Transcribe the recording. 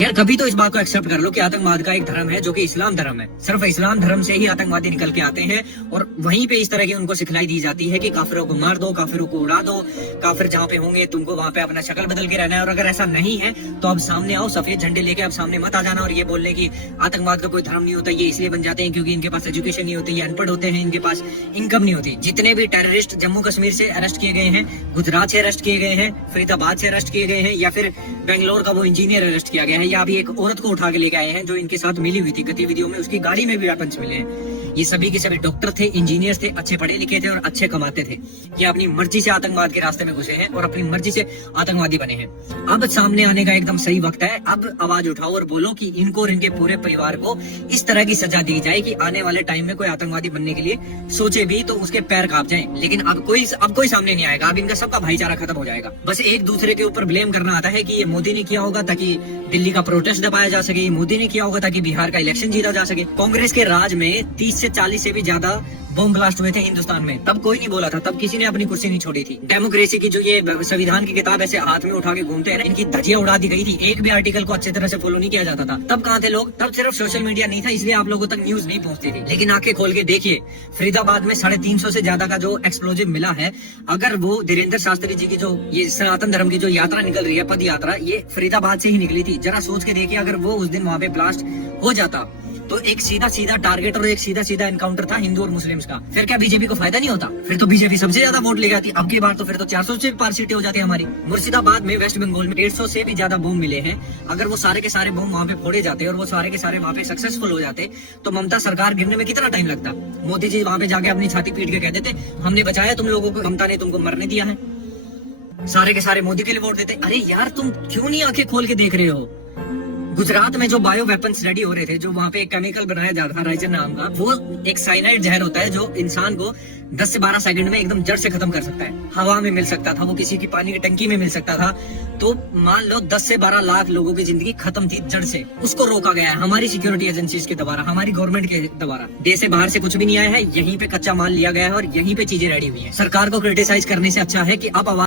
यार कभी तो इस बात को एक्सेप्ट कर लो कि आतंकवाद का एक धर्म है जो कि इस्लाम धर्म है। सिर्फ इस्लाम धर्म से ही आतंकवादी निकल के आते हैं और वहीं पे इस तरह की उनको सिखलाई दी जाती है कि काफिरों को मार दो, काफिरों को उड़ा दो, काफिर जहाँ पे होंगे तुमको वहां पे अपना शक्ल बदल के रहना है। और अगर ऐसा नहीं है तो अब सामने आओ, सफेद झंडे लेके अब सामने मत आ जाना और ये बोलने की आतंकवाद का कोई धर्म नहीं होता। ये इसलिए बन जाते हैं क्योंकि इनके पास एजुकेशन नहीं होती, ये अनपढ़ होते हैं, इनके पास इनकम नहीं होती। जितने भी टेररिस्ट जम्मू कश्मीर से अरेस्ट किए गए हैं, गुजरात से अरेस्ट किए गए हैं, फरीदाबाद से अरेस्ट किए गए हैं, या फिर बेंगलोर का वो इंजीनियर अरेस्ट किया गया है, या अभी एक औरत उठा के लेके आए हैं जो इनके साथ मिली हुई थी गतिविधियों में, उसकी गाड़ी में भी वेपन्स मिले हैं। ये सभी के सभी डॉक्टर थे, इंजीनियर्स थे, अच्छे पढ़े लिखे थे और अच्छे कमाते थे। ये अपनी मर्जी से आतंकवाद के रास्ते में घुसे हैं और अपनी मर्जी से आतंकवादी बने हैं। अब सामने आने का एकदम सही वक्त है। अब आवाज उठाओ और बोलो कि इनको और इनके पूरे परिवार को इस तरह की सजा दी जाए कि आने वाले टाइम में कोई आतंकवादी बनने के लिए सोचे भी तो उसके पैर कांप जाएं। लेकिन अब कोई सामने नहीं आएगा। अब इनका सबका भाईचारा खत्म हो जाएगा। बस एक दूसरे के ऊपर ब्लेम करना आता है कि ये मोदी ने किया होगा ताकि दिल्ली का प्रोटेस्ट दबाया जा सके, मोदी ने किया होगा ताकि बिहार का इलेक्शन जीता जा सके। कांग्रेस के राज में 30 से 40 से भी ज्यादा बम ब्लास्ट हुए थे हिंदुस्तान में, तब कोई नहीं बोला था, तब किसी ने अपनी कुर्सी नहीं छोड़ी थी। डेमोक्रेसी की जो ये संविधान की किताब ऐसे हाथ में उठा के घूमते हैं ना, इनकी धज्जियां उड़ा दी गई थी। एक भी आर्टिकल को अच्छे तरह से फॉलो नहीं किया जाता था। तब कहाँ थे लोग? तब सिर्फ सोशल मीडिया नहीं था, इसलिए आप लोगों तक न्यूज नहीं पहुंचती थी। लेकिन आंखें खोल के देखिए, फरीदाबाद में 350 से ज्यादा का जो एक्सप्लोजिव मिला है, अगर वो धीरेन्द्र शास्त्री जी की जो ये सनातन धर्म की जो यात्रा निकल रही है, पद यात्रा, ये फरीदाबाद से ही निकली थी। जरा सोच के देखिए, अगर वो उस दिन वहां पे ब्लास्ट हो जाता तो एक सीधा सीधा टारगेट और एक सीधा सीधा एनकाउंटर था हिंदू और मुस्लिम्स का। फिर क्या बीजेपी को फायदा नहीं होता? फिर तो बीजेपी सबसे ज्यादा वोट ले जाती। अब की बार तो फिर तो 400 से पार सीटें हो जाती है हमारी। मुर्शिदाबाद में, वेस्ट बंगाल में 150 से भी ज्यादा बम मिले हैं। अगर वो सारे के सारे बम वहां पे फोड़े जाते और वो सारे के सारे वहां पे सक्सेसफुल हो जाते तो ममता सरकार गिरने में कितना टाइम लगता? मोदी जी वहां पे जाके अपनी छाती पीट के कह देते हमने बचाया तुम लोगों को, ममता ने तुमको मरने दिया है। सारे के सारे मोदी के लिए वोट देते। अरे यार, तुम क्यों नहीं आंखें खोल के देख रहे हो? गुजरात में जो बायो वेपन्स रेडी हो रहे थे, जो वहां पे एक केमिकल बनाया जा रहा था राइजन नाम का, वो एक साइनाइड जहर होता है जो इंसान को 10 से 12 सेकंड में एकदम जड़ से खत्म कर सकता है। हवा में मिल सकता था, वो किसी की पानी की टंकी में मिल सकता था। तो मान लो 10 से 12 लाख लोगों की जिंदगी खत्म थी जड़ से। उसको रोका गया है हमारी सिक्योरिटी एजेंसीज के द्वारा, हमारी गवर्नमेंट के द्वारा। देश से बाहर से कुछ भी नहीं आया है, यहीं पे कच्चा माल लिया गया है और यहीं पे चीजें रेडी हुई है। सरकार को क्रिटिसाइज करने से अच्छा है कि अब